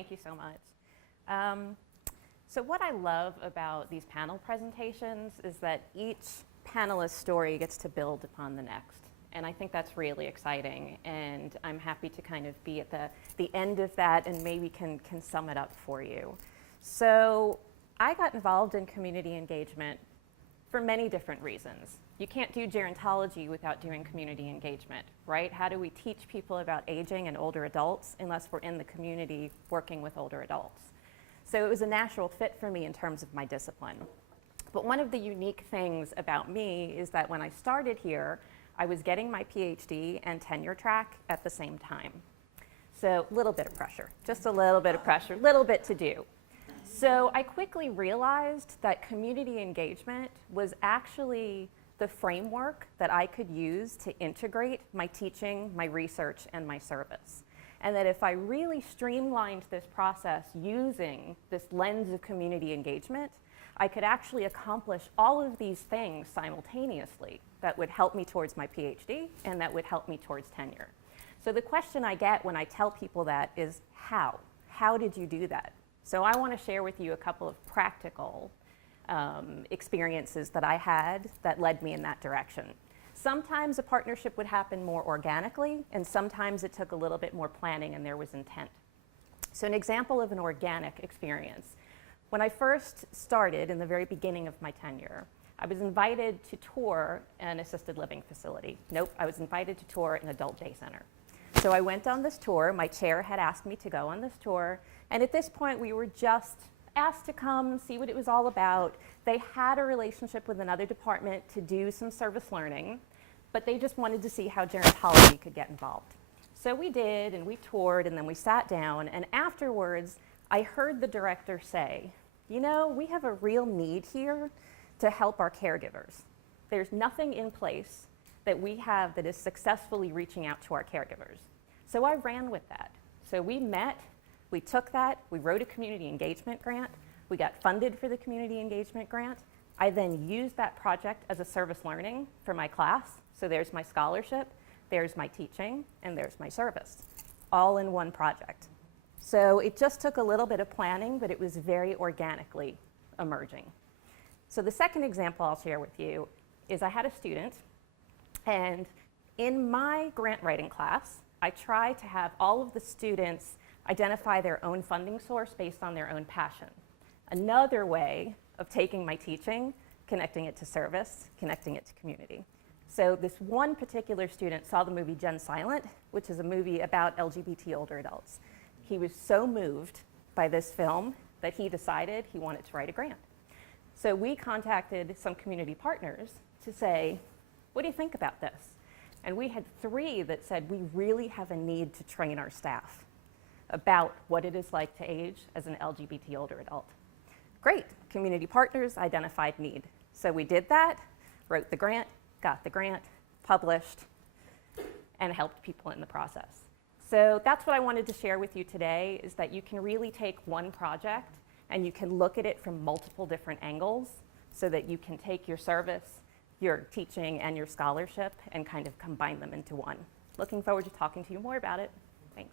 Thank you so much. So what I love about these panel presentations is that each panelist's story gets to build upon the next. And I think that's really exciting. And I'm happy to kind of be at the end of that and maybe can sum it up for you. So I got involved in community engagement for many different reasons. You can't do gerontology without doing community engagement, right? How do we teach people about aging and older adults unless we're in the community working with older adults? So it was a natural fit for me in terms of my discipline. But one of the unique things about me is that when I started here, I was getting my PhD and tenure track at the same time. So a little bit of pressure, just a little bit of pressure, little bit to do. So I quickly realized that community engagement was actually the framework that I could use to integrate my teaching, my research, and my service. And that if I really streamlined this process using this lens of community engagement, I could actually accomplish all of these things simultaneously that would help me towards my PhD and that would help me towards tenure. So the question I get when I tell people that is how? How did you do that? So I want to share with you a couple of practical experiences that I had that led me in that direction. Sometimes a partnership would happen more organically, and sometimes it took a little bit more planning and there was intent. So an example of an organic experience. When I first started in the very beginning of my tenure, I was invited to tour an assisted living facility. Nope, I was invited to tour an adult day center. So I went on this tour. My chair had asked me to go on this tour, and at this point we were just asked to come see what it was all about. They had a relationship with another department to do some service learning, but they just wanted to see how gerontology could get involved. So we did, and we toured, and then we sat down, and afterwards I heard the director say, you know, we have a real need here to help our caregivers. There's nothing in place that we have that is successfully reaching out to our caregivers. So I ran with that. So we met, we took that, we wrote a community engagement grant, we got funded for the community engagement grant. I then used that project as a service learning for my class. So there's my scholarship, there's my teaching, and there's my service, all in one project. So it just took a little bit of planning, but it was very organically emerging. So the second example I'll share with you is I had a student, and in my grant writing class, I tried to have all of the students identify their own funding source based on their own passion. Another way of taking my teaching, connecting it to service, connecting it to community. So this one particular student saw the movie Gen Silent, which is a movie about LGBT older adults. He was so moved by this film that he decided he wanted to write a grant. So we contacted some community partners to say, what do you think about this? And we had 3 that said, we really have a need to train our staff about what it is like to age as an LGBT older adult. Great, community partners identified need. So we did that, wrote the grant, got the grant, published, and helped people in the process. So that's what I wanted to share with you today, is that you can really take one project and you can look at it from multiple different angles so that you can take your service, your teaching, and your scholarship and kind of combine them into one. Looking forward to talking to you more about it. Thanks.